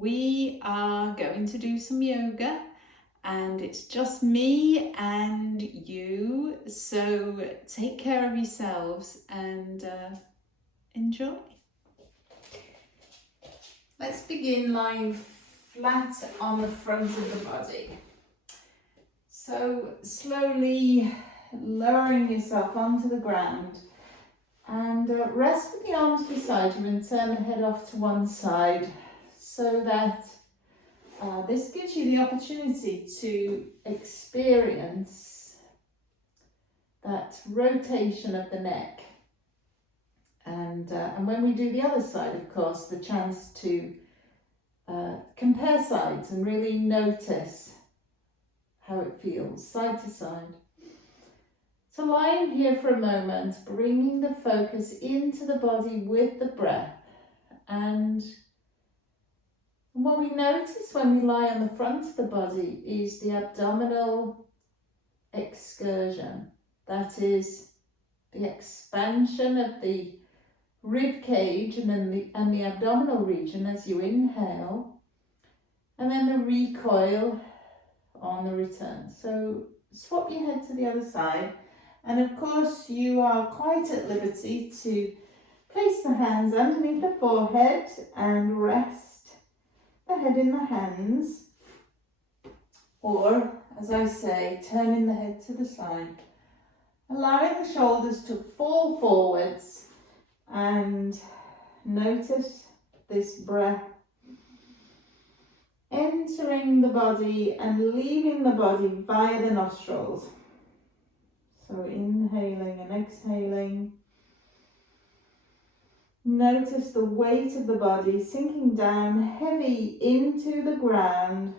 we are going to do some yoga, and it's just me and you, so take care of yourselves and enjoy. Let's begin lying flat on the front of the body. So slowly lowering yourself onto the ground, and rest with the arms beside you and turn the head off to one side, so that this gives you the opportunity to experience that rotation of the neck. And when we do the other side, of course, the chance to compare sides and really notice how it feels side to side. So lying here for a moment, bringing the focus into the body with the breath. And what we notice when we lie on the front of the body is the abdominal excursion. That is the expansion of the rib cage and the abdominal region as you inhale, and then the recoil on the return. So swap your head to the other side, and of course you are quite at liberty to place the hands underneath the forehead and rest the head in the hands, or as I say, turning the head to the side, allowing the shoulders to fall forwards, and notice this breath entering the body and leaving the body via the nostrils. So inhaling and exhaling. Notice the weight of the body sinking down heavy into the ground.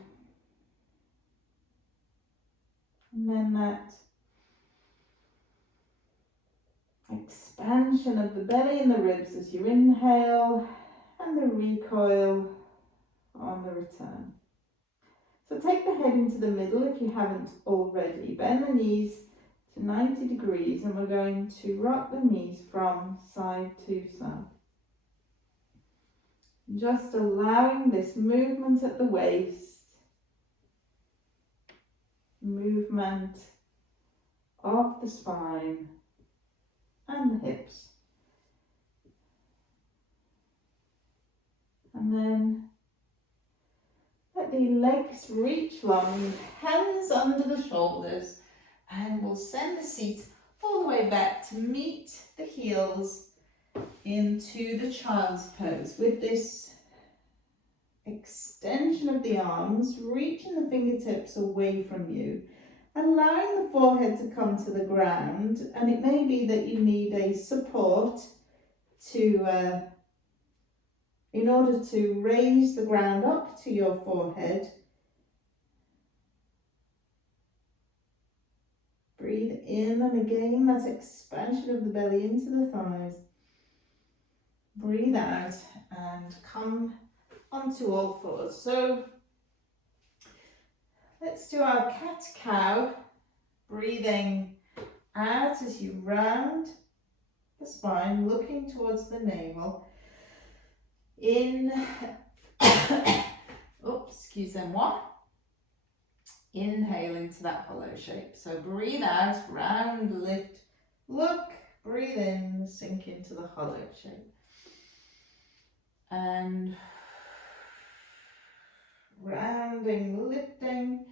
And then that expansion of the belly and the ribs as you inhale, and the recoil on the return. So take the head into the middle if you haven't already. Bend the knees to 90 degrees, and we're going to rock the knees from side to side. Just allowing this movement at the waist, movement of the spine and the hips. And then let the legs reach long, hands under the shoulders, and we'll send the seat all the way back to meet the heels into the child's pose, with this extension of the arms, reaching the fingertips away from you, allowing the forehead to come to the ground. And it may be that you need a support to in order to raise the ground up to your forehead. Breathe in, and again that expansion of the belly into the thighs. Breathe out and come onto all fours. So let's do our cat-cow, breathing out as you round the spine, looking towards the navel. In, excusez-moi, inhaling to that hollow shape. So breathe out, round, lift, look, breathe in, sink into the hollow shape. And rounding, lifting,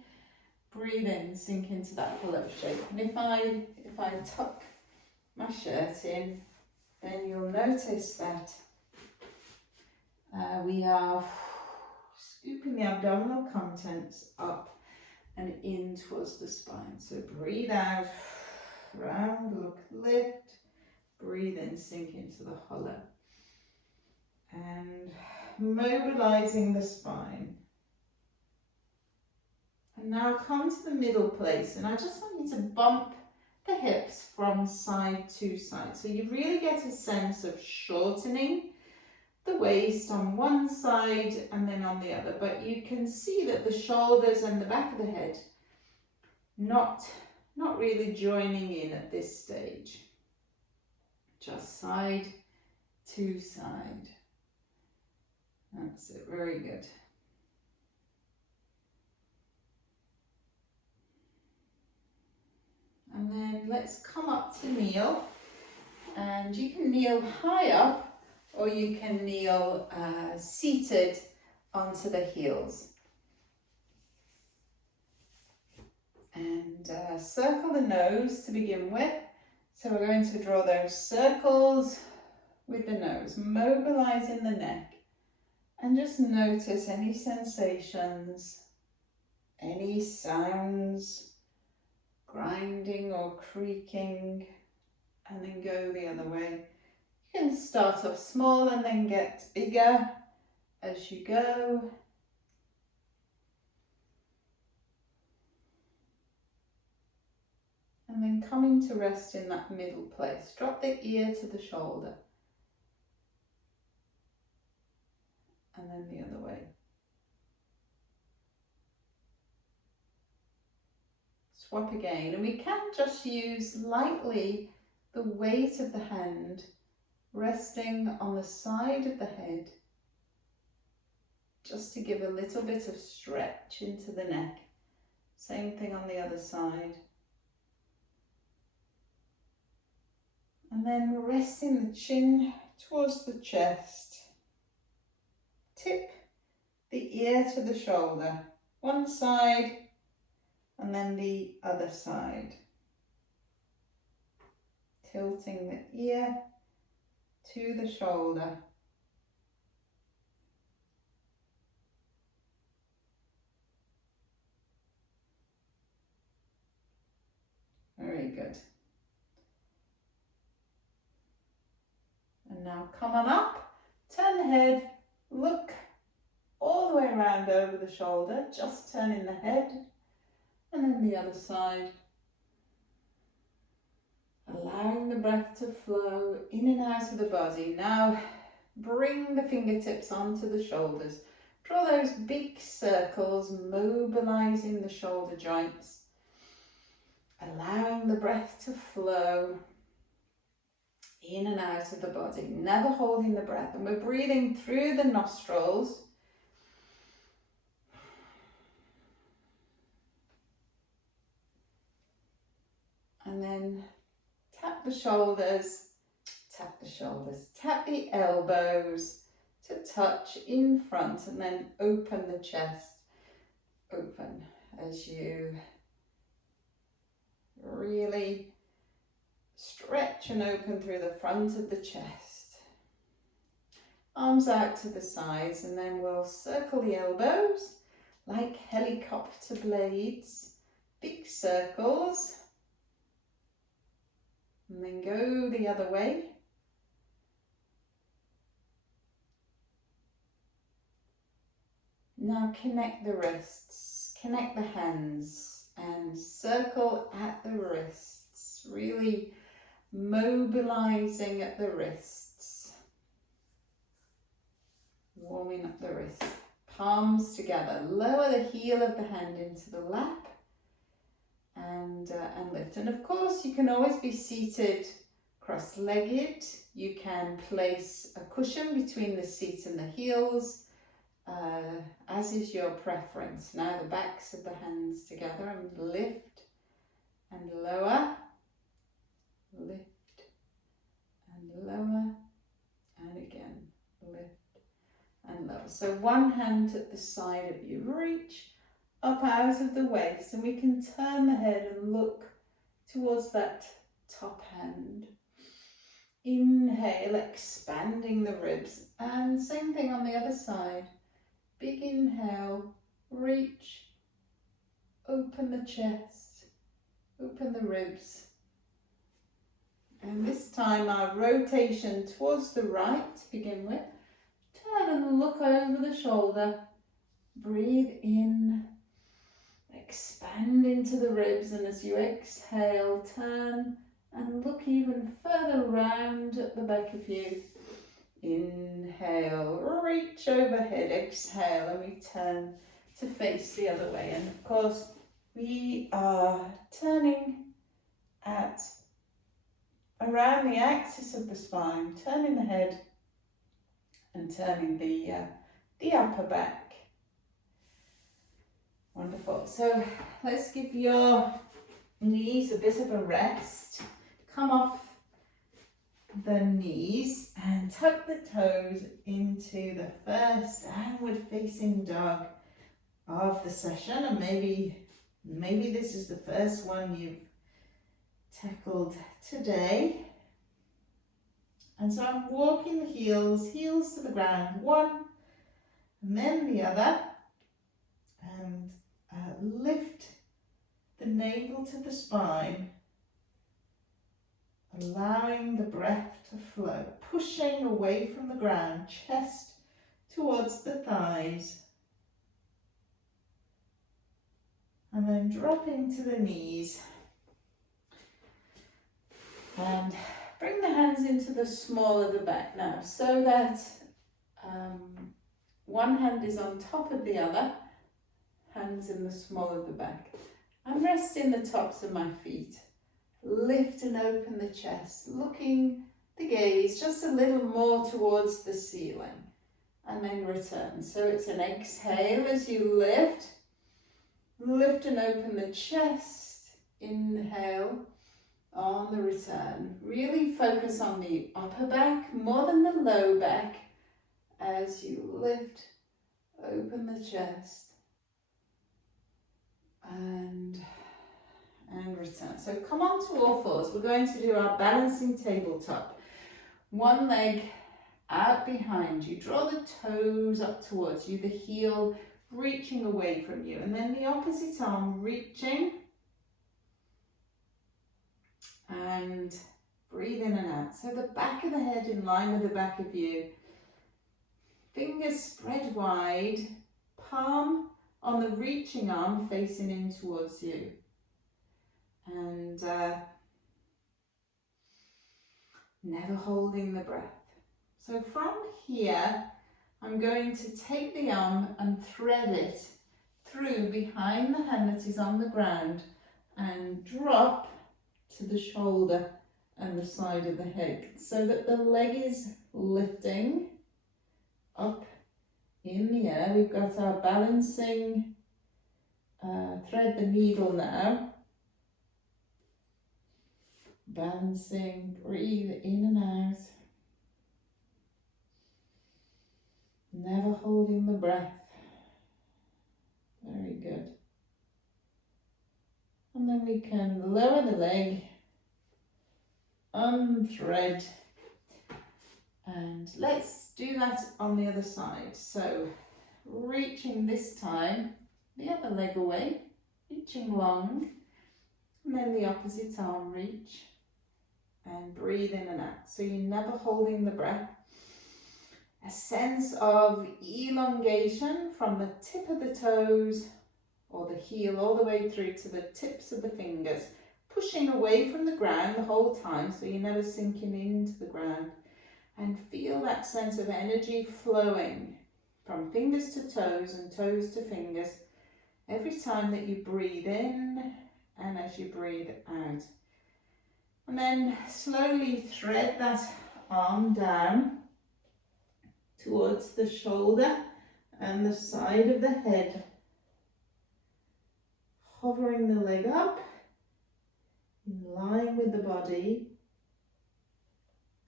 breathe in, sink into that hollow shape. And if I tuck my shirt in, then you'll notice that we are scooping the abdominal contents up and in towards the spine. So breathe out, round, look, lift, breathe in, sink into the hollow. And mobilizing the spine. And now come to the middle place, and I just want you to bump the hips from side to side. So you really get a sense of shortening the waist on one side and then on the other, but you can see that the shoulders and the back of the head not really joining in at this stage. Just side to side. That's it, very good. let's come up to kneel. And you can kneel high up, or you can kneel seated onto the heels. And circle the nose to begin with. So we're going to draw those circles with the nose, mobilizing the neck. And just notice any sensations, any sounds, grinding or creaking, and then go the other way. You can start off small and then get bigger as you go. And then coming to rest in that middle place. Drop the ear to the shoulder. And then the other way. Swap again. And we can just use lightly the weight of the hand resting on the side of the head, just to give a little bit of stretch into the neck. Same thing on the other side. And then resting the chin towards the chest. Tip the ear to the shoulder, one side and then the other side. Tilting the ear to the shoulder. Very good. And now come on up, turn the head, look all the way around over the shoulder, just turning the head, and then the other side. Allowing the breath to flow in and out of the body. Now bring the fingertips onto the shoulders. Draw those big circles, mobilizing the shoulder joints. Allowing the breath to flow in and out of the body, never holding the breath. And we're breathing through the nostrils. And then tap the shoulders, tap the elbows to touch in front, and then open the chest. Open as you really stretch and open through the front of the chest. Arms out to the sides, and then we'll circle the elbows like helicopter blades, big circles. And then go the other way. Now connect the wrists, connect the hands, and circle at the wrists, really mobilizing at the wrists. Warming up the wrists. Palms together. Lower the heel of the hand into the lap. And lift. And of course you can always be seated cross-legged. You can place a cushion between the seat and the heels, as is your preference. Now the backs of the hands together, and lift and lower, lift and lower, and again lift and lower. So one hand at the side of you. Reach up out of the waist, and we can turn the head and look towards that top hand. Inhale, expanding the ribs, and same thing on the other side. Big inhale, reach, open the chest, open the ribs. And this time our rotation towards the right to begin with. Turn and look over the shoulder. Breathe in. Expand into the ribs, and as you exhale, turn and look even further round at the back of you. Inhale, reach overhead, exhale, and we turn to face the other way. And of course, we are turning at around the axis of the spine, turning the head and turning the upper back. Wonderful. So let's give your knees, a bit of a rest. Come off the knees and tuck the toes into the first downward facing dog of the session. And maybe this is the first one you've tackled today. And so I'm walking the heels to the ground, one and then the other, and lift the navel to the spine, allowing the breath to flow, pushing away from the ground, chest towards the thighs, and then dropping to the knees. And bring the hands into the small of the back now, so that one hand is on top of the other, hands in the small of the back. I'm resting the tops of my feet. Lift and open the chest, looking the gaze just a little more towards the ceiling, and then return. So it's an exhale as you lift and open the chest, inhale. On the return, really focus on the upper back more than the low back as you lift, open the chest, and return. So come on to all fours. We're going to do our balancing tabletop. One leg out behind you. Draw the toes up towards you, the heel reaching away from you, and then the opposite arm reaching. And breathe in and out. So the back of the head in line with the back of you. Fingers spread wide. Palm on the reaching arm facing in towards you. And never holding the breath. So from here, I'm going to take the arm and thread it through behind the hand that is on the ground and drop to the shoulder and the side of the head, so that the leg is lifting up in the air. We've got our balancing thread the needle now. Balancing, breathe in and out. Never holding the breath. Very good. And then we can lower the leg, unthread, and let's do that on the other side. So reaching this time, the other leg away, reaching long, and then the opposite arm reach, and breathe in and out. So you're never holding the breath. A sense of elongation from the tip of the toes or the heel all the way through to the tips of the fingers, pushing away from the ground the whole time, so you're never sinking into the ground. And feel that sense of energy flowing from fingers to toes and toes to fingers every time that you breathe in and as you breathe out. And then slowly thread that arm down towards the shoulder and the side of the head, hovering the leg up in line with the body,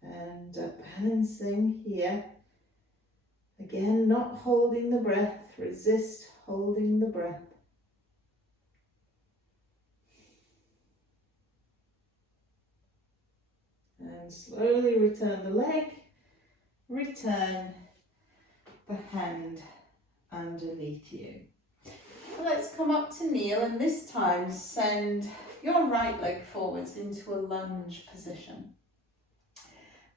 and balancing here. Again, not holding the breath, resist holding the breath. And slowly return the leg, return the hand underneath you. So let's come up to kneel, and this time send your right leg forwards into a lunge position.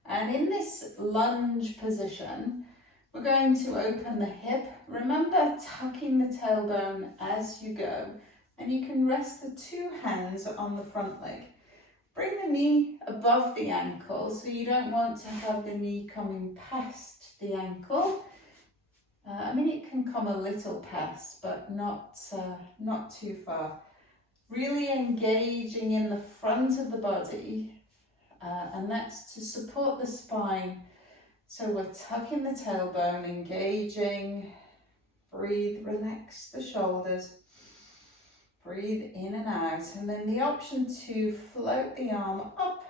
And in this lunge position, we're going to open the hip. Remember tucking the tailbone as you go, and you can rest the two hands on the front leg. Bring the knee above the ankle, so you don't want to have the knee coming past the ankle. I mean, it can come a little past, but not too far. Really engaging in the front of the body, and that's to support the spine. So we're tucking the tailbone, engaging. Breathe, relax the shoulders. Breathe in and out, and then the option to float the arm up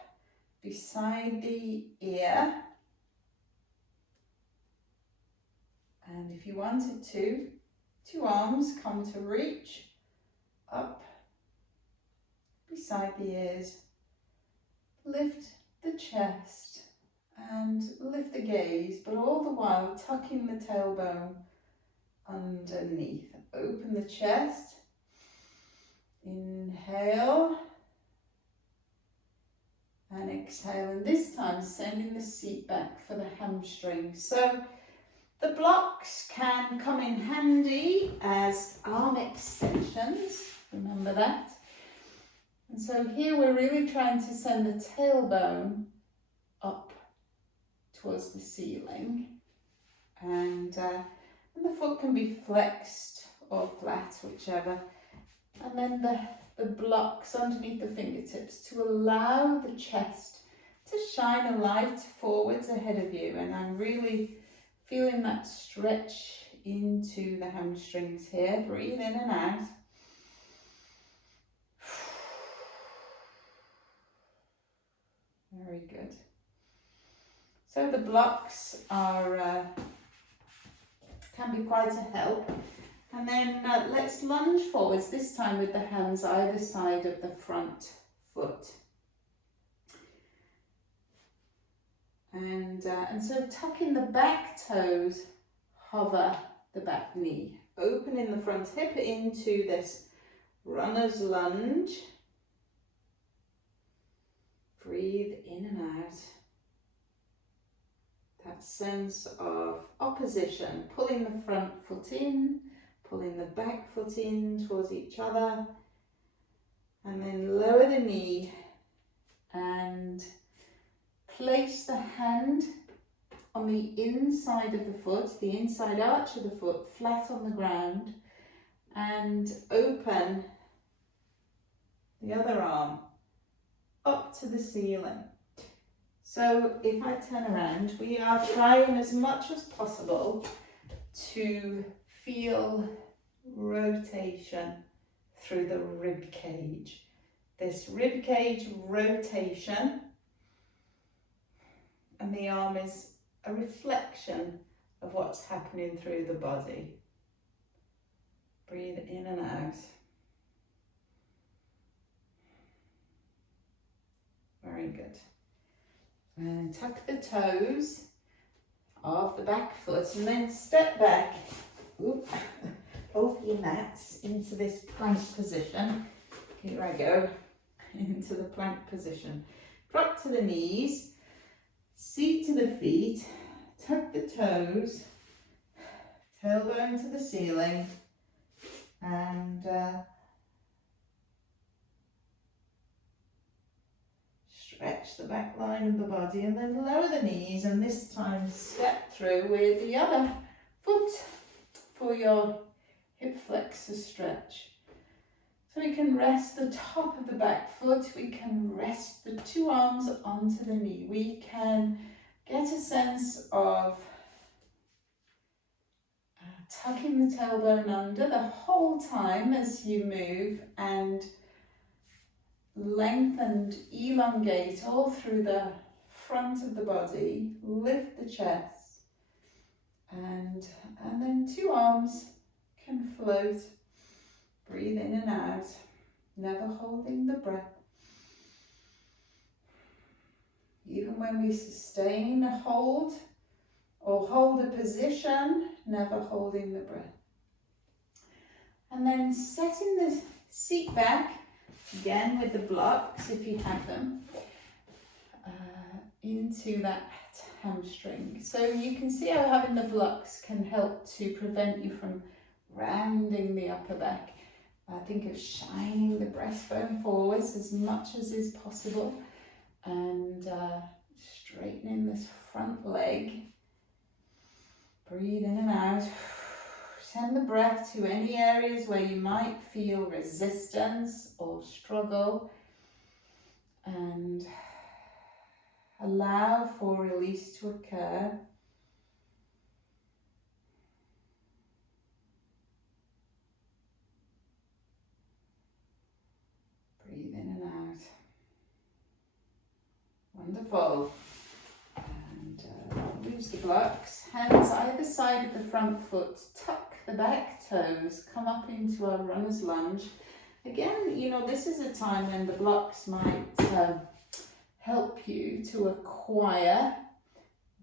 beside the ear. And if you wanted to, two arms come to reach up beside the ears. Lift the chest and lift the gaze, but all the while tucking the tailbone underneath. Open the chest. Inhale. And exhale. And this time sending the seat back for the hamstring. So the blocks can come in handy as arm extensions. Remember that. And so here we're really trying to send the tailbone up towards the ceiling, and the foot can be flexed or flat, whichever, and then the blocks underneath the fingertips to allow the chest to shine a light forwards ahead of you. And I'm really feeling that stretch into the hamstrings here. Breathe in and out. Very good. So the blocks are can be quite a help. And then let's lunge forwards, this time with the hands either side of the front foot. And so tucking the back toes, hover the back knee. Opening the front hip into this runner's lunge. Breathe in and out. That sense of opposition, pulling the front foot in, pulling the back foot in towards each other, and then lower the knee and place the hand on the inside of the foot, the inside arch of the foot, flat on the ground, and open the other arm up to the ceiling. So if I turn around, we are trying as much as possible to feel rotation through the rib cage. This rib cage rotation, and the arm is a reflection of what's happening through the body. Breathe in and out. Very good. And tuck the toes of the back foot and then step back, both your mats into this plank position. Here I go, into the plank position. Drop to the knees, seat to the feet, tuck the toes, tailbone to the ceiling, and stretch the back line of the body, and then lower the knees, and this time step through with the other foot for your hip flexor stretch. So we can rest the top of the back foot, we can rest the two arms onto the knee, we can get a sense of tucking the tailbone under the whole time as you move, and lengthen and elongate all through the front of the body. Lift the chest, and then two arms can float. Breathe in and out, never holding the breath. Even when we sustain a hold or hold a position, never holding the breath. And then setting the seat back, again with the blocks, if you have them, into that hamstring. So you can see how having the blocks can help to prevent you from rounding the upper back. Think of shining the breastbone forwards as much as is possible, and straightening this front leg. Breathe in and out. Send the breath to any areas where you might feel resistance or struggle, and allow for release to occur. Wonderful. And loose the blocks. Hands either side of the front foot. Tuck the back toes. Come up into our runner's lunge. Again, you know, this is a time when the blocks might help you to acquire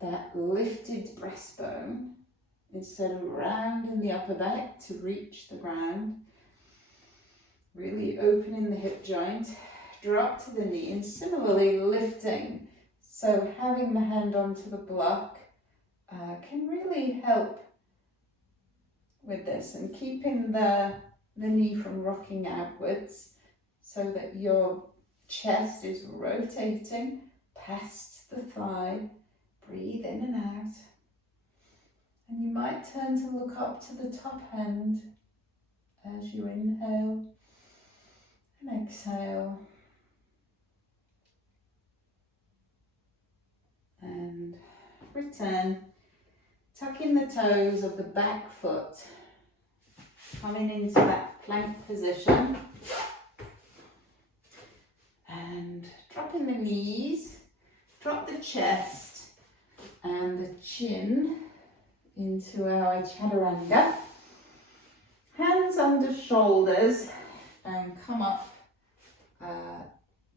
that lifted breastbone instead of rounding the upper back to reach the ground. Really opening the hip joint, drop to the knee, and similarly lifting. So having the hand onto the block can really help with this, and keeping the knee from rocking outwards so that your chest is rotating past the thigh. Breathe in and out. And you might turn to look up to the top hand as you inhale and exhale. And return. Tucking the toes of the back foot. Coming into that plank position. And dropping the knees. Drop the chest and the chin into our chaturanga. Hands under shoulders and come up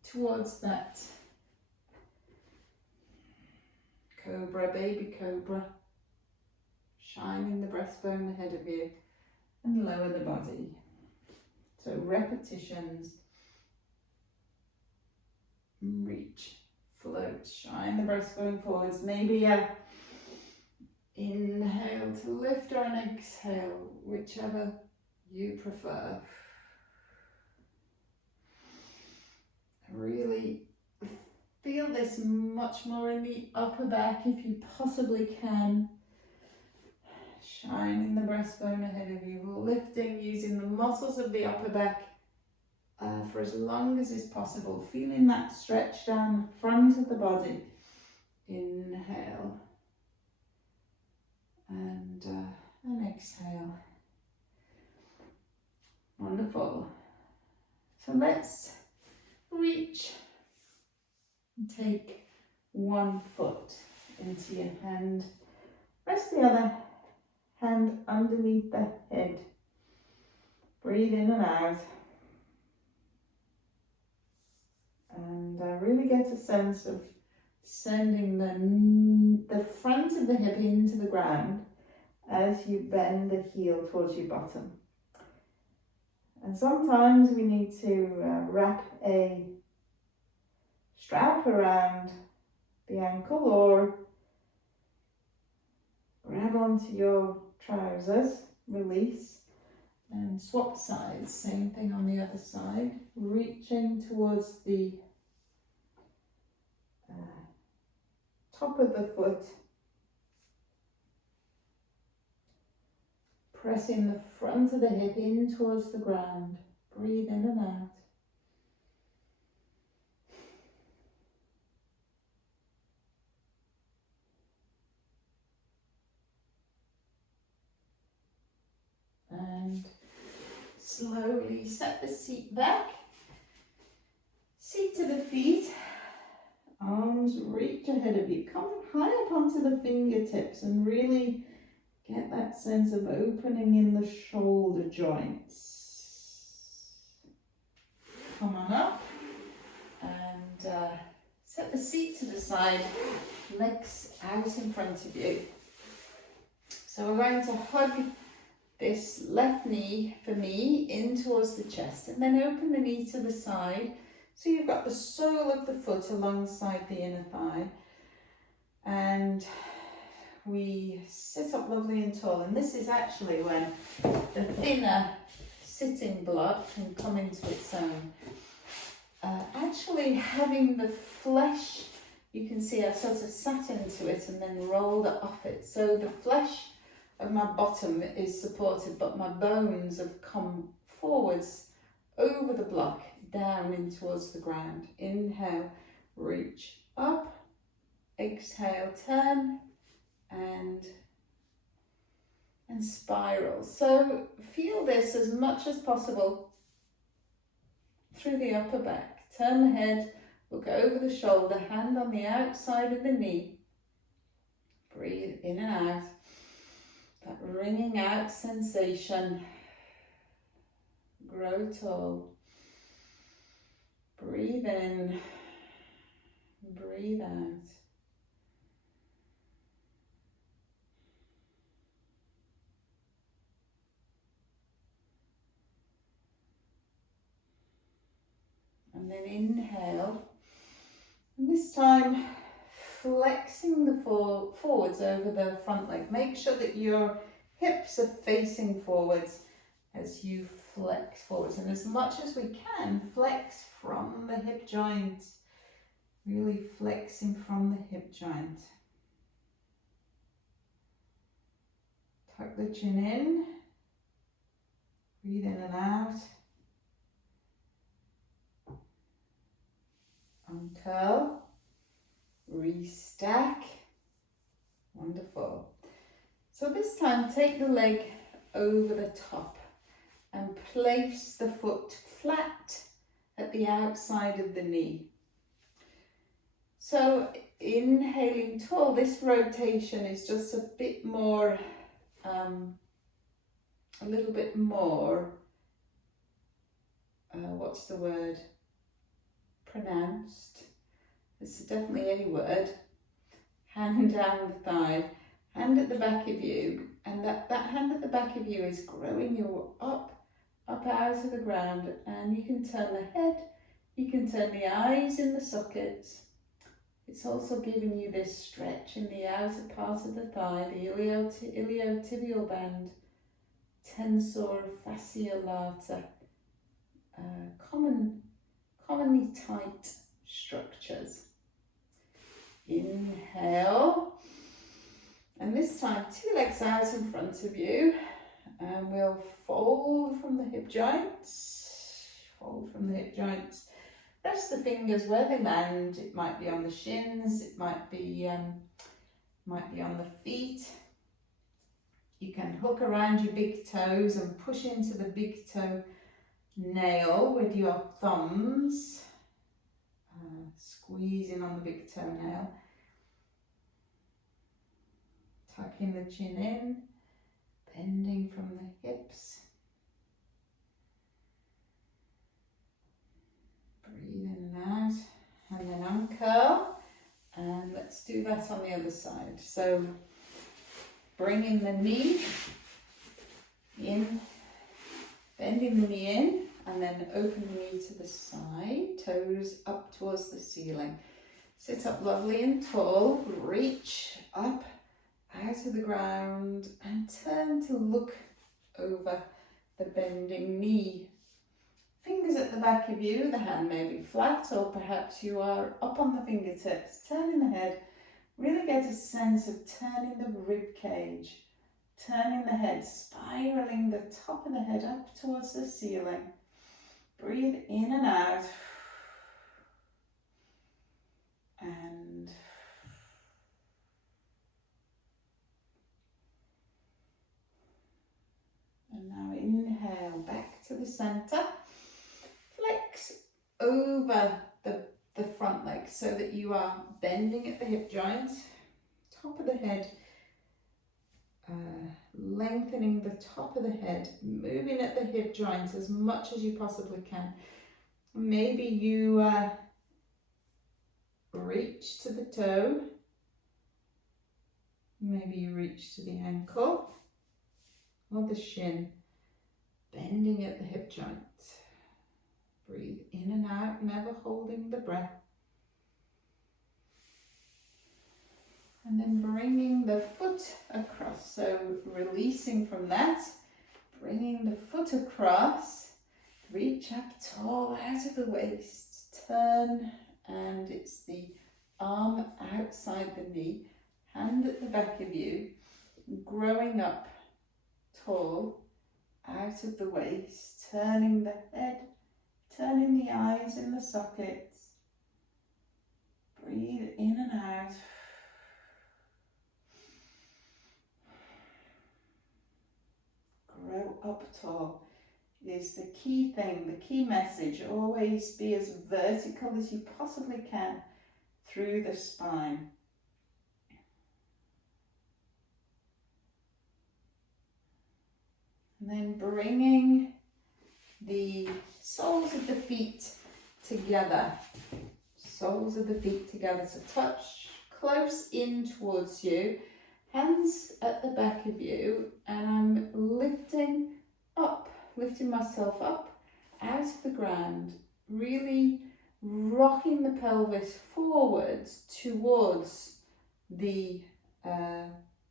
towards that cobra, baby cobra. Shining the breastbone ahead of you and lower the body. So repetitions. Reach, float, shine the breastbone forwards. Maybe a inhale to lift or an exhale, whichever you prefer. Really feel this much more in the upper back if you possibly can. Shining the breastbone ahead of you, lifting using the muscles of the upper back for as long as is possible. Feeling that stretch down the front of the body. Inhale and exhale. Wonderful. So let's reach and take one foot into your hand. Rest the other hand underneath the head. Breathe in and out. And really get a sense of sending the front of the hip into the ground as you bend the heel towards your bottom. And sometimes we need to wrap a strap around the ankle or grab onto your trousers, release, and swap sides. Same thing on the other side. Reaching towards the top of the foot. Pressing the front of the hip in towards the ground. Breathe in and out. And slowly set the seat back. Seat to the feet. Arms reach ahead of you. Come high up onto the fingertips and really get that sense of opening in the shoulder joints. Come on up and set the seat to the side, legs out in front of you. So we're going to hug this left knee for me in towards the chest, and then open the knee to the side. So you've got the sole of the foot alongside the inner thigh. And we sit up lovely and tall. And this is actually when the thinner sitting block can come into its own. Actually having the flesh, you can see I sort of sat into it and then rolled it off it. So the flesh of my bottom is supported, but my bones have come forwards over the block, down in towards the ground. Inhale, reach up. Exhale, turn and spiral. So feel this as much as possible through the upper back. Turn the head Look over the shoulder, hand on the outside of the knee. Breathe in and out. That ringing out sensation. Grow tall. Breathe in. Breathe out. And then inhale. And this time, flexing the forwards over the front leg. Make sure that your hips are facing forwards as you flex forwards. And as much as we can, flex from the hip joint. Really flexing from the hip joint. Tuck the chin in. Breathe in and out. Uncurl. Restack. Wonderful. So this time, take the leg over the top and place the foot flat at the outside of the knee. So inhaling tall, this rotation is just a bit more, a little bit more, what's the word, pronounced. This is definitely a word. Hand down the thigh, hand at the back of you, and that hand at the back of you is growing you up out of the ground, and you can turn the head, you can turn the eyes in the sockets. It's also giving you this stretch in the outer part of the thigh, the iliotibial band, tensor fascia lata, commonly tight structures. Inhale, and this time 2 legs out in front of you, and we'll fold from the hip joints, Press the fingers where they land. It might be on the shins, it might be on the feet. You can hook around your big toes and push into the big toe nail with your thumbs, squeezing on the big toenail. Tucking the chin in, bending from the hips. Breathe in and out, and then uncurl, and let's do that on the other side. So bringing the knee in, bending the knee in, and then open the knee to the side, toes up towards the ceiling. Sit up lovely and tall, reach up out of the ground and turn to look over the bending knee. Fingers at the back of you, the hand may be flat, or perhaps you are up on the fingertips. Turning the head, really get a sense of turning the rib cage, turning the head, spiraling the top of the head up towards the ceiling. Breathe in and out. And now inhale back to the center. Flex over the front leg so that you are bending at the hip joint, top of the head, lengthening the top of the head, moving at the hip joint as much as you possibly can. Maybe you reach to the toe, maybe you reach to the ankle or the shin, bending at the hip joint. Breathe in and out, never holding the breath. And then bringing the foot across, so releasing from that, bringing the foot across, reach up tall out of the waist, turn, and it's the arm outside the knee, hand at the back of you, growing up tall out of the waist, turning the head, turning the eyes in the sockets. Breathe in and out. Grow up tall. is the key thing, the key message. Always be as vertical as you possibly can through the spine. And then bringing the soles of the feet together. Soles of the feet together, so touch close in towards you, hands at the back of you, and I'm lifting myself up out of the ground, really rocking the pelvis forwards towards the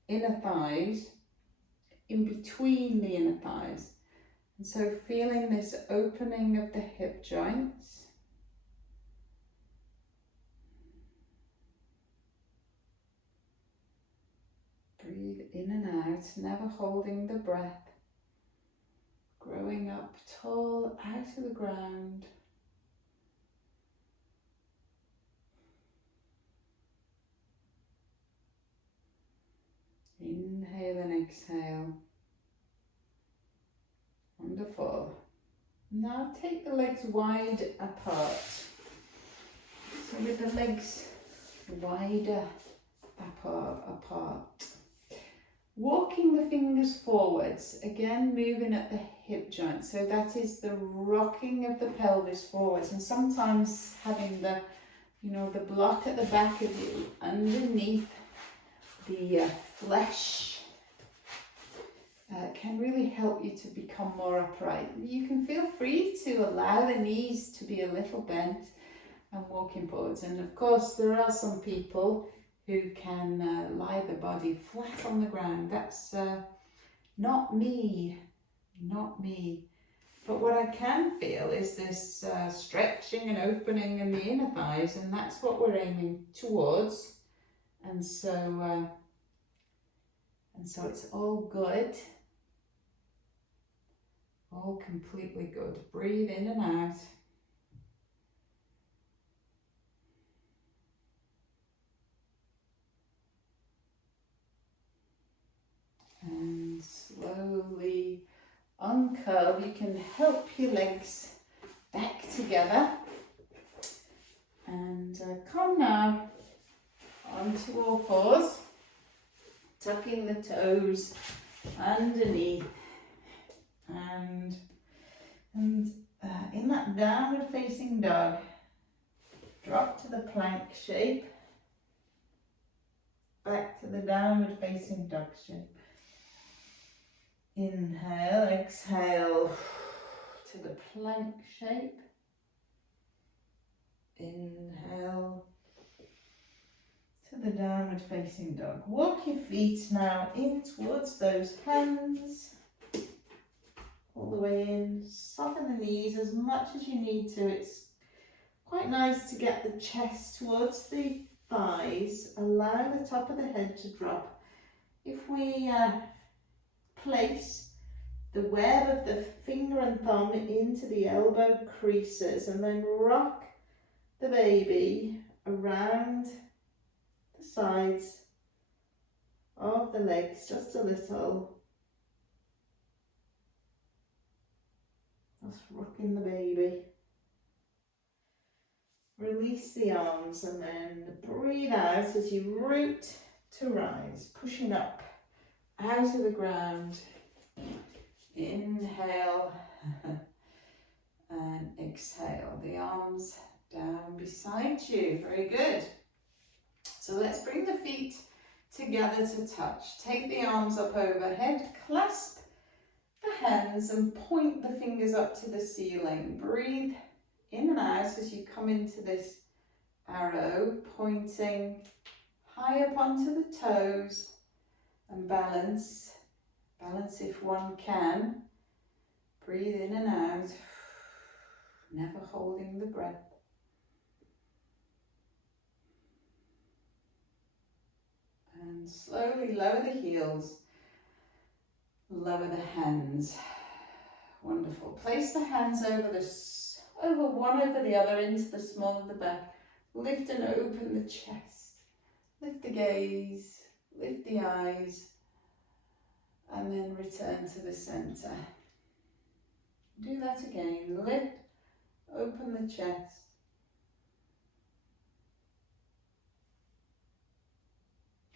inner thighs, in between the inner thighs. And so feeling this opening of the hip joints. Breathe in and out, never holding the breath. Growing up tall out of the ground. Inhale and exhale. Wonderful. Now take the legs wide apart. So with the legs wider apart. Walking the fingers forwards, again moving at the hip joint. So that is the rocking of the pelvis forwards, and sometimes having the, the block at the back of you underneath the flesh can really help you to become more upright. You can feel free to allow the knees to be a little bent and walking forwards. And of course, there are some people who can lie the body flat on the ground. That's not me. But what I can feel is this stretching and opening in the inner thighs, and that's what we're aiming towards. And so it's all good. All completely good. Breathe in and out. And slowly uncurl. You can help your legs back together. And come now onto all fours. Tucking the toes underneath. And in that downward facing dog, drop to the plank shape. Back to the downward facing dog shape. Inhale, exhale to the plank shape. Inhale to the downward facing dog. Walk your feet now in towards those hands. All the way in. Soften the knees as much as you need to. It's quite nice to get the chest towards the thighs. Allow the top of the head to drop. If we place the web of the finger and thumb into the elbow creases and then rock the baby around the sides of the legs just a little. Just rocking the baby. Release the arms and then breathe out as you root to rise, pushing up out of the ground. Inhale and exhale. The arms down beside you. Very good. So let's bring the feet together to touch. Take the arms up overhead, clasp the hands and point the fingers up to the ceiling. Breathe in and out as you come into this arrow, pointing high up onto the toes, and balance if one can. Breathe in and out, never holding the breath. And slowly lower the heels, lower the hands. Wonderful. Place the hands over one over the other into the small of the back. Lift and open the chest. Lift the gaze, lift the eyes, and then return to the center. Do that again. Lift, open the chest.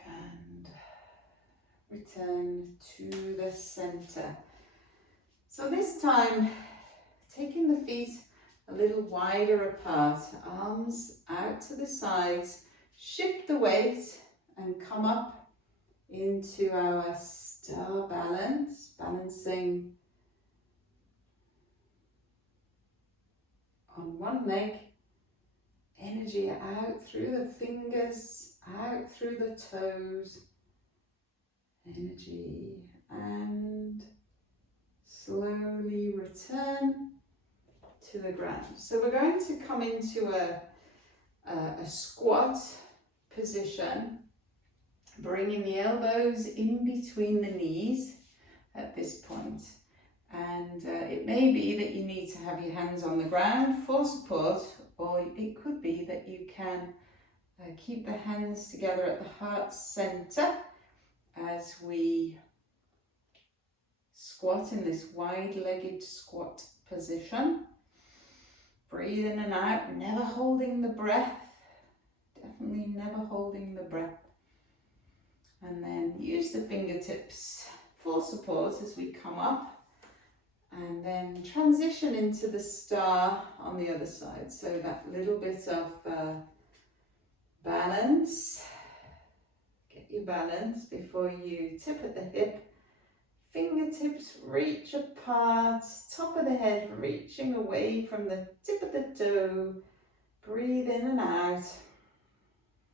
And return to the center. So this time, taking the feet a little wider apart, arms out to the sides, shift the weight and come up into our star balance, balancing on one leg, energy out through the fingers, out through the toes, energy, and slowly return to the ground. So we're going to come into a squat position, bringing the elbows in between the knees at this point. And it may be that you need to have your hands on the ground for support, or it could be that you can keep the hands together at the heart center as we squat in this wide-legged squat position. Breathe in and out, never holding the breath. Definitely never holding the breath. And then use the fingertips for support as we come up. And then transition into the star on the other side. So that little bit of balance. Get your balance before you tip at the hip. Fingertips reach apart, top of the head reaching away from the tip of the toe. Breathe in and out,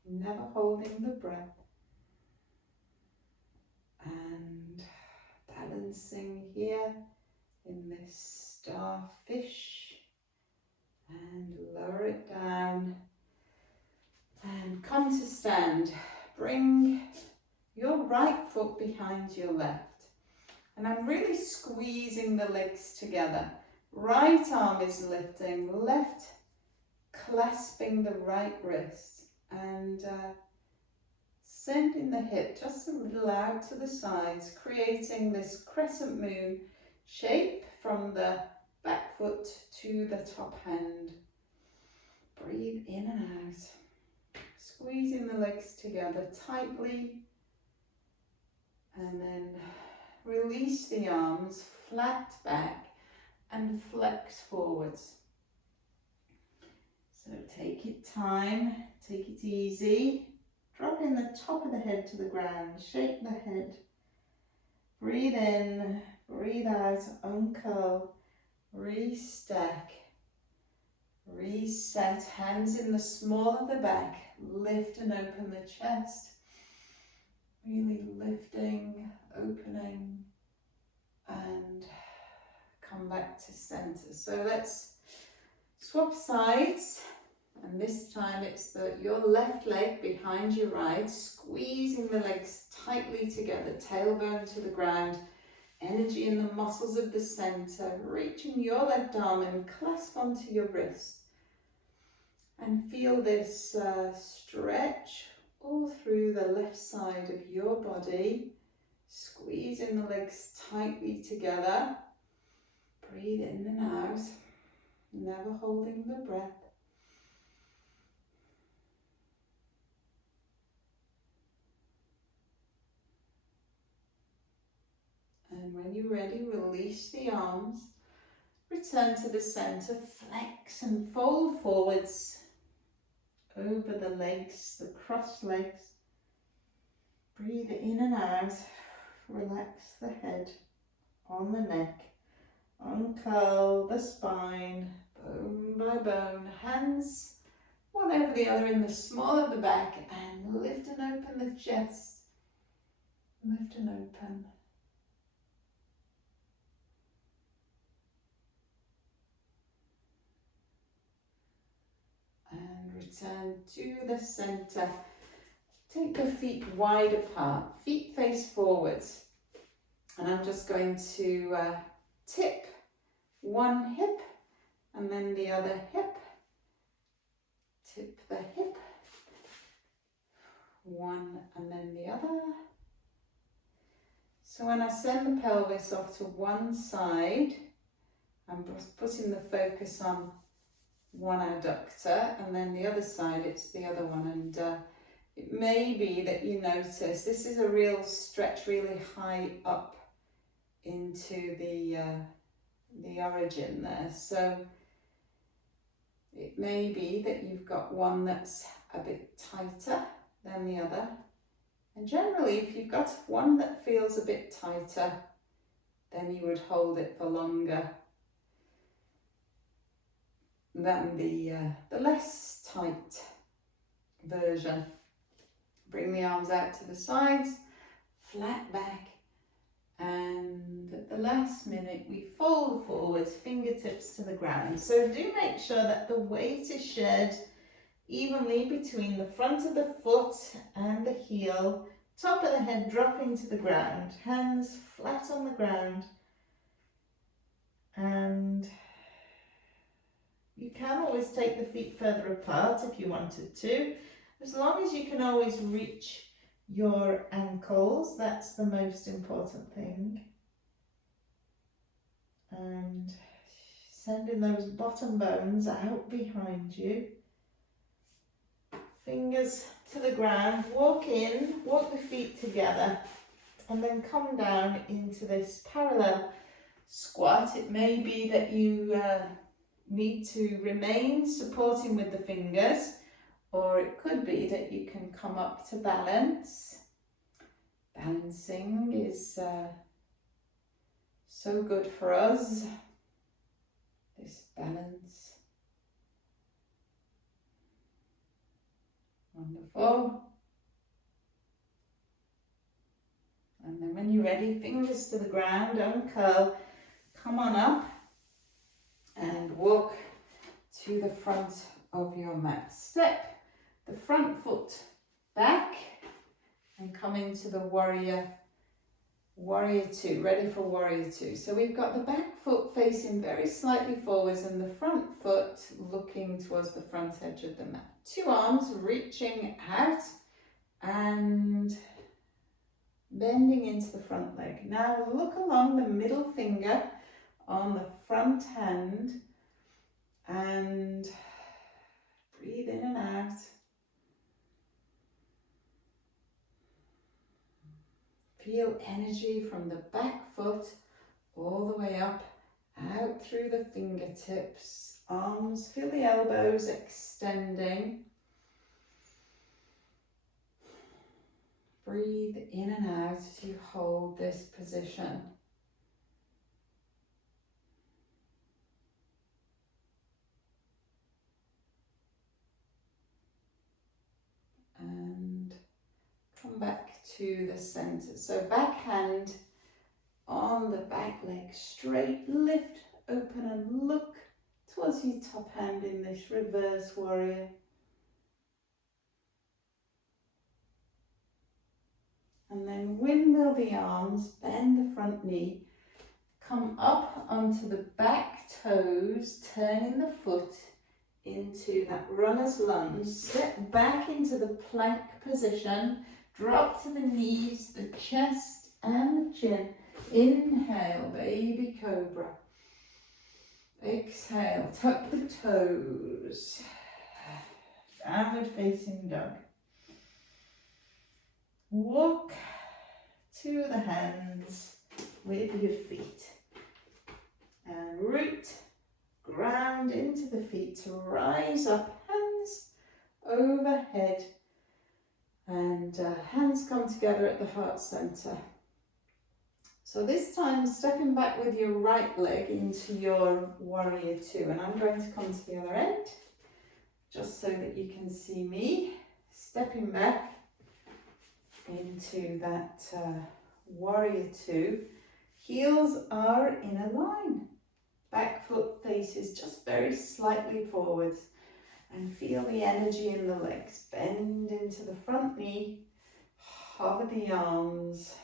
never holding the breath. And balancing here in this starfish. And lower it down. And come to stand. Bring your right foot behind your left. And I'm really squeezing the legs together. Right arm is lifting, left clasping the right wrist, and sending the hip just a little out to the sides, creating this crescent moon shape from the back foot to the top hand. Breathe in and out, squeezing the legs together tightly, and then release the arms, flat back and flex forwards. So take it time, take it easy, dropping the top of the head to the ground, shake the head, breathe in, breathe out, uncurl, restack, reset, hands in the small of the back, lift and open the chest, really lifting, opening, and come back to center. So let's swap sides, and this time it's your left leg behind your right, squeezing the legs tightly together, tailbone to the ground, energy in the muscles of the center, reaching your left arm and clasp onto your wrist, and feel this stretch all through the left side of your body, squeezing the legs tightly together. Breathe in and out, never holding the breath. And when you're ready, release the arms, return to the center, flex and fold forwards over the legs, the crossed legs. Breathe in and out, relax the head on the neck, uncurl the spine, bone by bone, hands one over the other in the small of the back, and lift and open the chest, lift and open. And return to the center. Take the feet wide apart, feet face forwards. And I'm just going to tip one hip and then the other hip. Tip the hip, one and then the other. So when I send the pelvis off to one side, I'm just putting the focus on one adductor, and then the other side, it's the other one. And it may be that you notice this is a real stretch, really high up into the origin there. So it may be that you've got one that's a bit tighter than the other. And generally, if you've got one that feels a bit tighter, then you would hold it for longer than the less tight version. Bring the arms out to the sides, flat back, and at the last minute we fold forwards, fingertips to the ground. So do make sure that the weight is shared evenly between the front of the foot and the heel, top of the head dropping to the ground, hands flat on the ground, and you can always take the feet further apart if you wanted to, as long as you can always reach your ankles. That's the most important thing. And sending those bottom bones out behind you. Fingers to the ground, walk in, walk the feet together, and then come down into this parallel squat. It may be that you need to remain supporting with the fingers, or it could be that you can come up to balance. Balancing is so good for us, this balance. Wonderful. And then when you're ready, fingers to the ground, uncurl, come on up and walk to the front of your mat. Step the front foot back and come into the warrior two, ready for warrior two. So we've got the back foot facing very slightly forwards and the front foot looking towards the front edge of the mat. Two arms reaching out and bending into the front leg. Now look along the middle finger on the front hand and breathe in and out. Feel energy from the back foot all the way up, out through the fingertips, arms, feel the elbows extending. Breathe in and out as you hold this position. And come back to the center. So back hand on the back leg, straight, lift, open and look towards your top hand in this reverse warrior. And then windmill the arms, bend the front knee, come up onto the back toes, turning the foot into that runner's lunge, step back into the plank position, drop to the knees, the chest and the chin. Inhale, baby cobra. Exhale, tuck the toes. Downward facing dog. Walk to the hands with your feet. And root, ground into the feet to rise up, hands overhead. And hands come together at the heart center. So this time stepping back with your right leg into your warrior two, and I'm going to come to the other end just so that you can see me stepping back into that warrior two. Heels are in a line, back foot faces just very slightly forwards. And feel the energy in the legs. Bend into the front knee, hover the arms,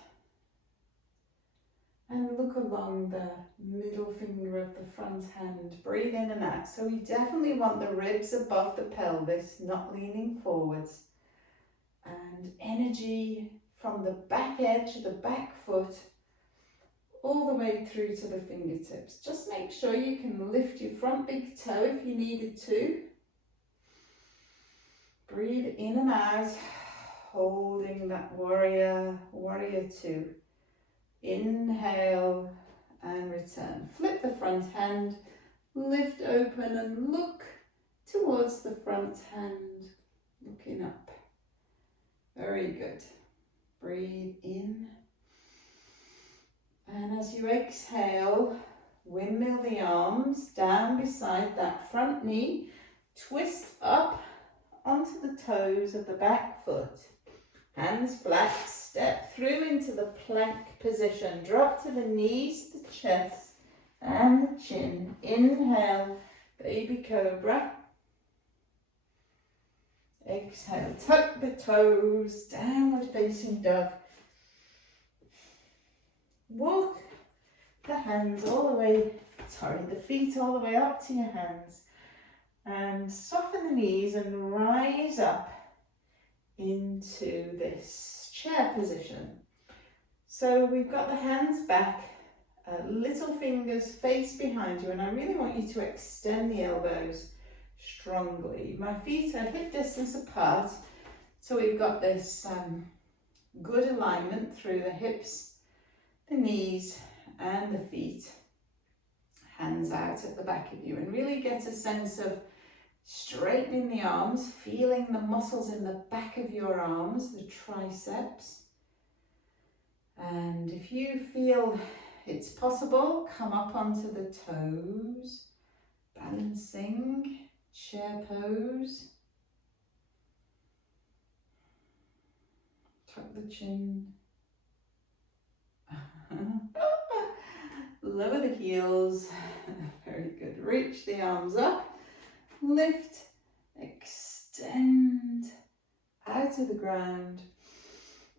and look along the middle finger of the front hand. Breathe in and out. So we definitely want the ribs above the pelvis, not leaning forwards. And energy from the back edge of the back foot all the way through to the fingertips. Just make sure you can lift your front big toe if you needed to. Breathe in and out, holding that warrior two. Inhale and return. Flip the front hand, lift open and look towards the front hand, looking up. Very good. Breathe in. And as you exhale, windmill the arms down beside that front knee, twist up onto the toes of the back foot. Hands flat, step through into the plank position. Drop to the knees, the chest and the chin. Inhale, baby cobra. Exhale, tuck the toes, downward facing dog. Walk the hands all the way, the feet all the way up to your hands. And soften the knees and rise up into this chair position. So we've got the hands back, little fingers face behind you, and I really want you to extend the elbows strongly. My feet are hip distance apart, so we've got this good alignment through the hips, the knees and the feet. Hands out at the back of you, and really get a sense of straightening the arms, feeling the muscles in the back of your arms, the triceps. And if you feel it's possible, come up onto the toes, balancing, chair pose. Tuck the chin. Lower the heels. Very good. Reach the arms up. Lift, extend out of the ground.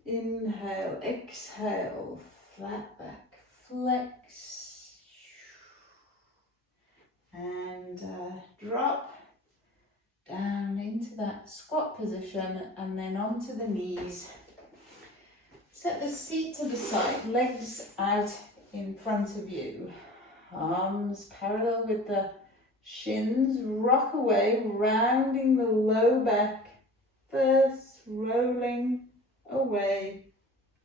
Inhale, exhale, flat back, flex. And drop down into that squat position and then onto the knees. Set the seat to the side, legs out in front of you. Arms parallel with the shins, rock away, rounding the low back, first rolling away,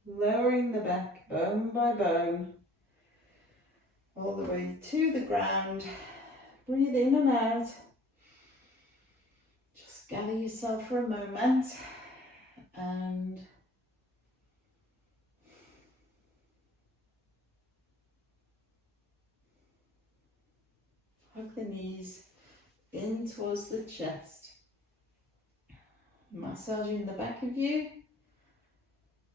lowering the back bone by bone, all the way to the ground. Breathe in and out. Just gather yourself for a moment and hug the knees in towards the chest. Massaging the back of you.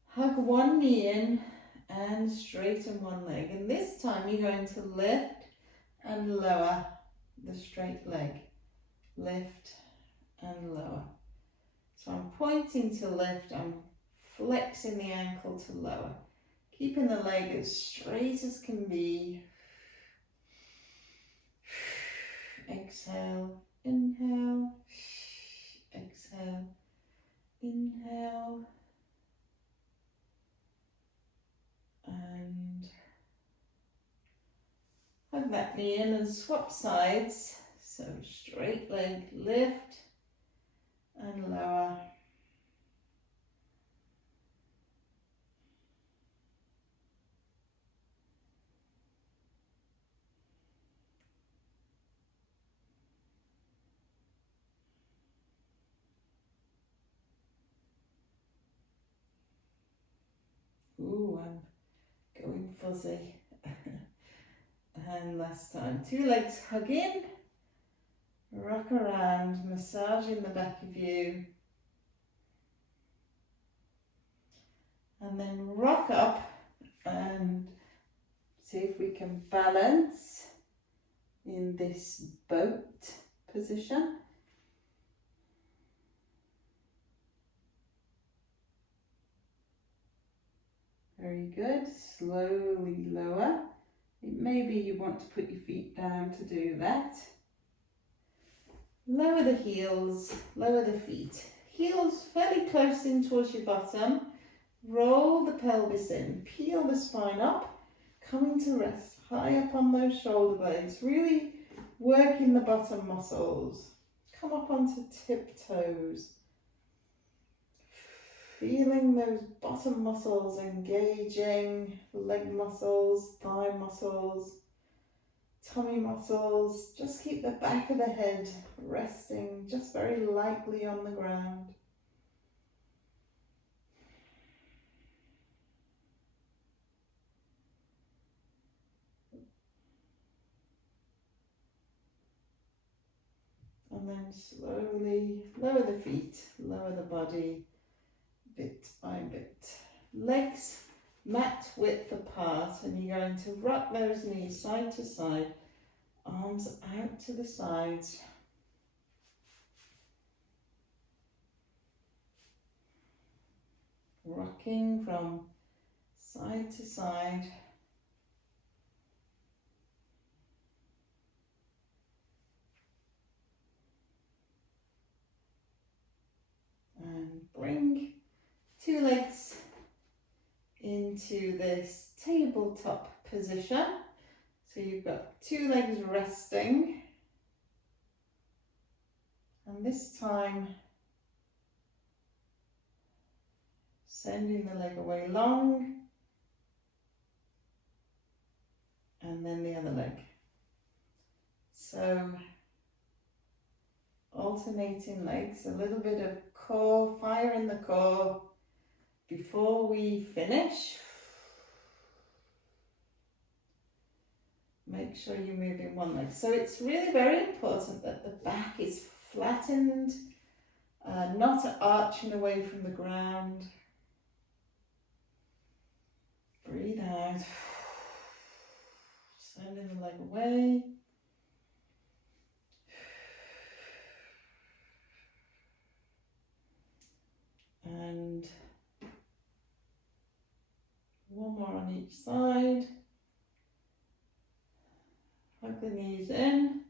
Hug one knee in and straighten one leg. And this time you're going to lift and lower the straight leg. Lift and lower. So I'm pointing to lift, I'm flexing the ankle to lower. Keeping the leg as straight as can be. Exhale, inhale, exhale, inhale, and hug that knee in and swap sides. So straight leg, lift and lower. Ooh, I'm going fuzzy. And last time, two legs hug in, rock around, massaging the back of you. And then rock up and see if we can balance in this boat position. Very good. Slowly lower. Maybe you want to put your feet down to do that. Lower the heels, lower the feet. Heels fairly close in towards your bottom. Roll the pelvis in. Peel the spine up. coming to rest high up on those shoulder blades, really working the bottom muscles. Come up onto tiptoes, feeling those bottom muscles engaging, leg muscles, thigh muscles, tummy muscles. Just keep the back of the head resting just very lightly on the ground. And then slowly lower the feet, lower the body, bit by bit. Legs mat width apart, and you're going to rock those knees side to side, arms out to the sides. Rocking from side to side. And bring two legs into this tabletop position. So you've got two legs resting. And this time, sending the leg away long. And then the other leg. So alternating legs, a little bit of core, fire in the core before we finish. Make sure you're moving one leg. So it's really very important that the back is flattened, not arching away from the ground. Breathe out. Sending the leg away. And one more on each side. Hug the knees in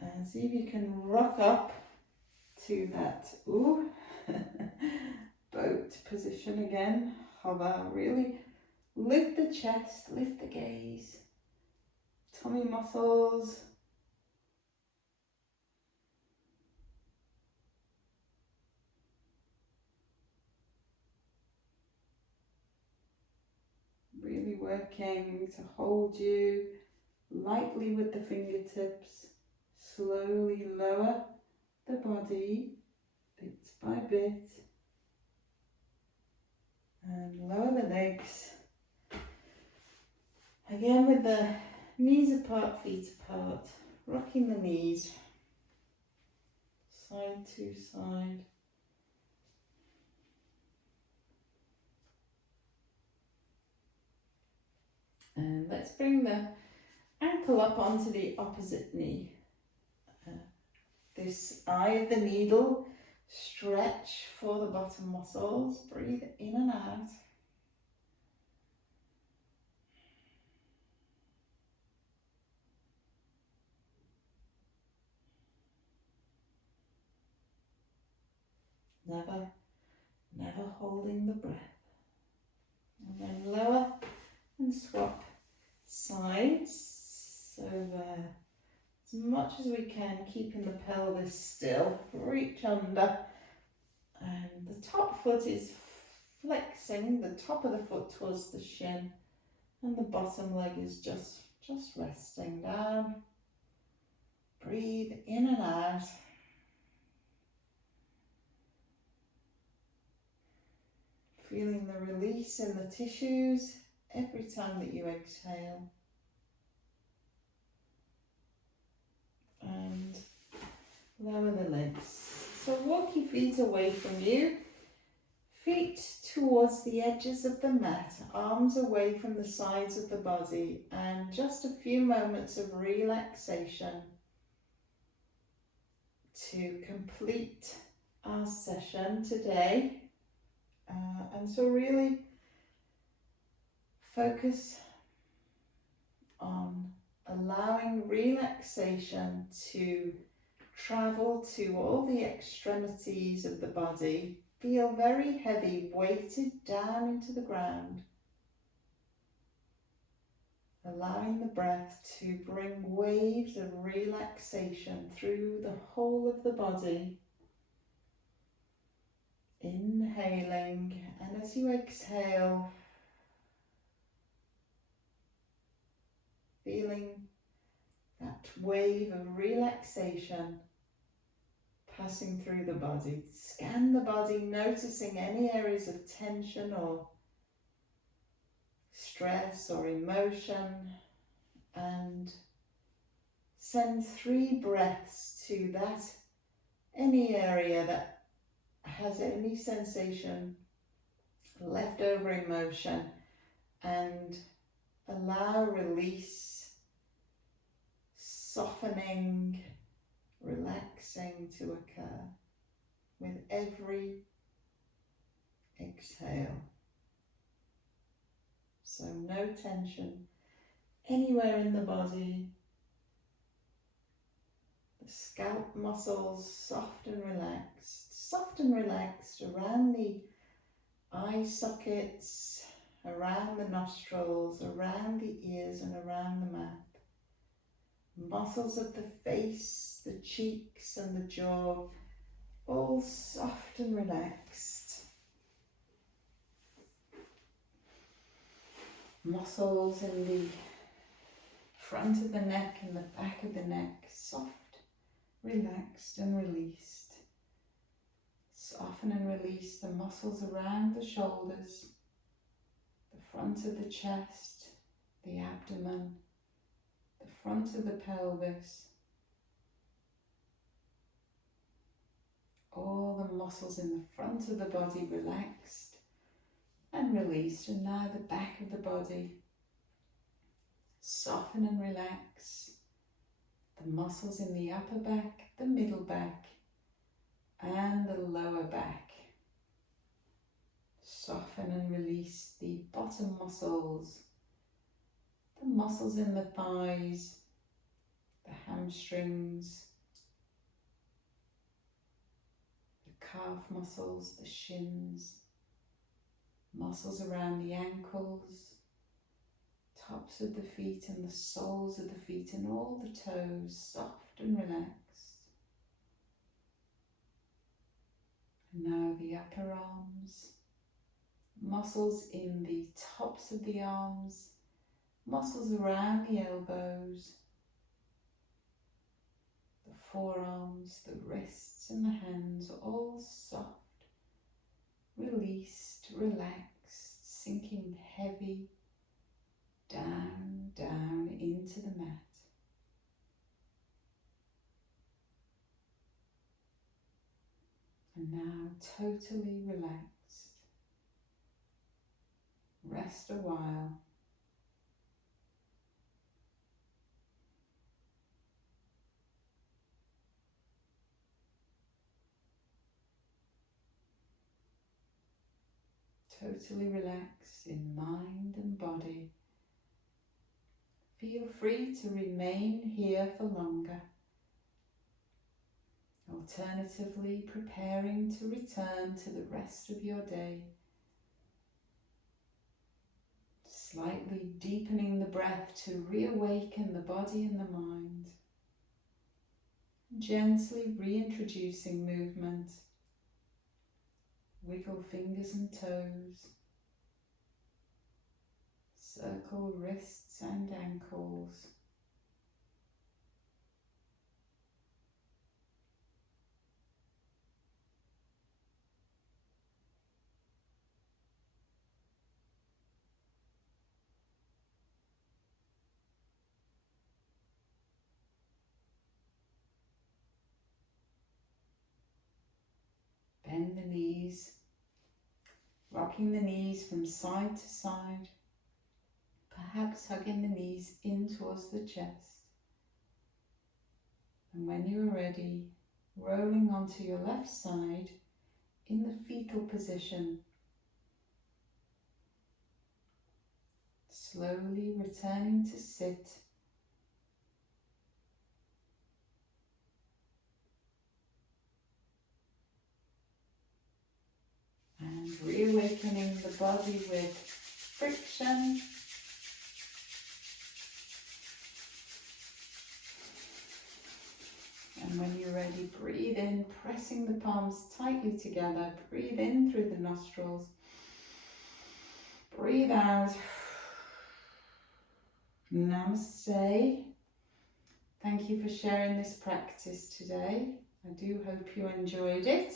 and see if you can rock up to that boat position again. Hover, really lift the chest, lift the gaze, tummy muscles. Really working to hold you lightly with the fingertips. Slowly lower the body bit by bit and lower the legs. Again with the knees apart, feet apart, rocking the knees side to side. And let's bring the ankle up onto the opposite knee. This eye of the needle, stretch for the bottom muscles. Breathe in and out. Never holding the breath. And then lower and swap sides. So as much as we can, keeping the pelvis still. Reach under. And the top foot is flexing, the top of the foot towards the shin. And the bottom leg is just resting down. Breathe in and out. Feeling the release in the tissues every time that you exhale. And lower the legs. So walk your feet away from you. Feet towards the edges of the mat, arms away from the sides of the body, and just a few moments of relaxation to complete our session today. And so really focus on allowing relaxation to travel to all the extremities of the body. Feel very heavy, weighted down into the ground. allowing the breath to bring waves of relaxation through the whole of the body. Inhaling, and as you exhale, feeling that wave of relaxation passing through the body. Scan the body, noticing any areas of tension or stress or emotion, and send 3 breaths to that, any area that has any sensation, leftover emotion, and allow release, softening, relaxing to occur with every exhale. So no tension anywhere in the body. The scalp muscles soft and relaxed around the eye sockets, around the nostrils, around the ears and around the mouth. Muscles of the face, the cheeks and the jaw, all soft and relaxed. Muscles in the front of the neck and the back of the neck, soft, relaxed and released. Soften and release the muscles around the shoulders, the front of the chest, the abdomen, the front of the pelvis. All the muscles in the front of the body relaxed and released, and now the back of the body. Soften and relax the muscles in the upper back, the middle back, and the lower back. Soften and release the bottom muscles, the muscles in the thighs, the hamstrings, the calf muscles, the shins, muscles around the ankles, tops of the feet and the soles of the feet and all the toes, soft and relaxed. And now the upper arms, muscles in the tops of the arms, muscles around the elbows, the forearms, the wrists and the hands, all soft, released, relaxed, sinking heavy, down, down into the mat. And now totally relaxed. Rest a while. Totally relaxed in mind and body. Feel free to remain here for longer. Alternatively, preparing to return to the rest of your day. Slightly deepening the breath to reawaken the body and the mind. Gently reintroducing movement. Wiggle fingers and toes. Circle wrists and ankles. Bend the knees, rocking the knees from side to side, perhaps hugging the knees in towards the chest. And when you are ready, rolling onto your left side in the fetal position. Slowly returning to sit. And reawakening the body with friction And when you're ready, breathe in, pressing the palms tightly together. Breathe in through the nostrils. Breathe out. Namaste. Thank you for sharing this practice today. I do hope you enjoyed it.